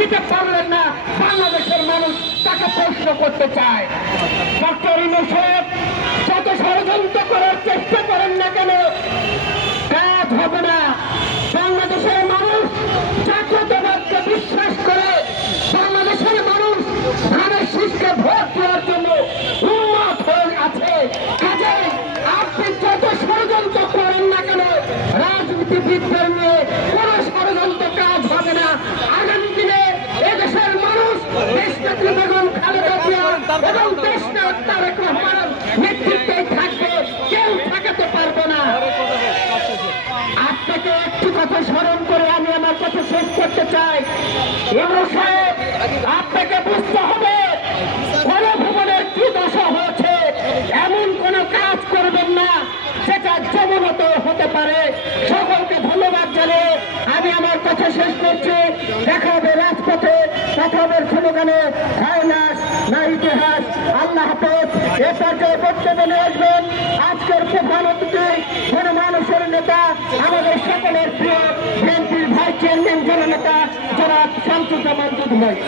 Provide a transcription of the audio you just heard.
দিতে পারলেন না, বাংলাদেশের মানুষ তাকে প্রশ্ন করতে চায়। ডক্টর ইনু সাহেব, যত ষড়যন্ত্র করার চেষ্টা করেন না কেন, কাজ হবে না। বাংলাদেশের মানুষ জাতীয়তাবাদকে বিশ্বাস করে, বাংলাদেশের মানুষ ধানের শীষকে ভোট দেওয়ার জন্য উন্মত হয়ে আছে। কাজে আপনি যত ষড়যন্ত্র করেন না কেন, রাজনীতিবিদদের নিয়ে কোনো ষড়যন্ত্র কাজ হবে না আগামী দিনে এদেশের মানুষ দেশনেত্রী বেগম খালেদা জিয়া এবং দেশনাথ তারেক রহমানের নেতৃত্বে থাকবে, কেউ ঠেকাতে পারবে না। আপনাকে একটি কথা স্মরণ করে আমি আমার কথা শেষ করতে চাই। আপনাকে বুঝতে হবে গণভবনের কি দশা হয়েছে, এমন কোন কাজ করবেন না সেটা যেমনত হতে পারে। সকলকে ধন্যবাদ জানিয়ে আমি আমার কথা শেষ করছি। দেখা হবে রাজপথে, কথা হবে স্লোগানে হয় না ইতিহাস আল্লাহ আসবেন আজকের প্রধান অতিথি গণমানুষের নেতা, আমাদের সকলের প্রিয় ভাইস চেয়ারম্যান, জননেতা জনাব শামসুজ্জামান দুধময়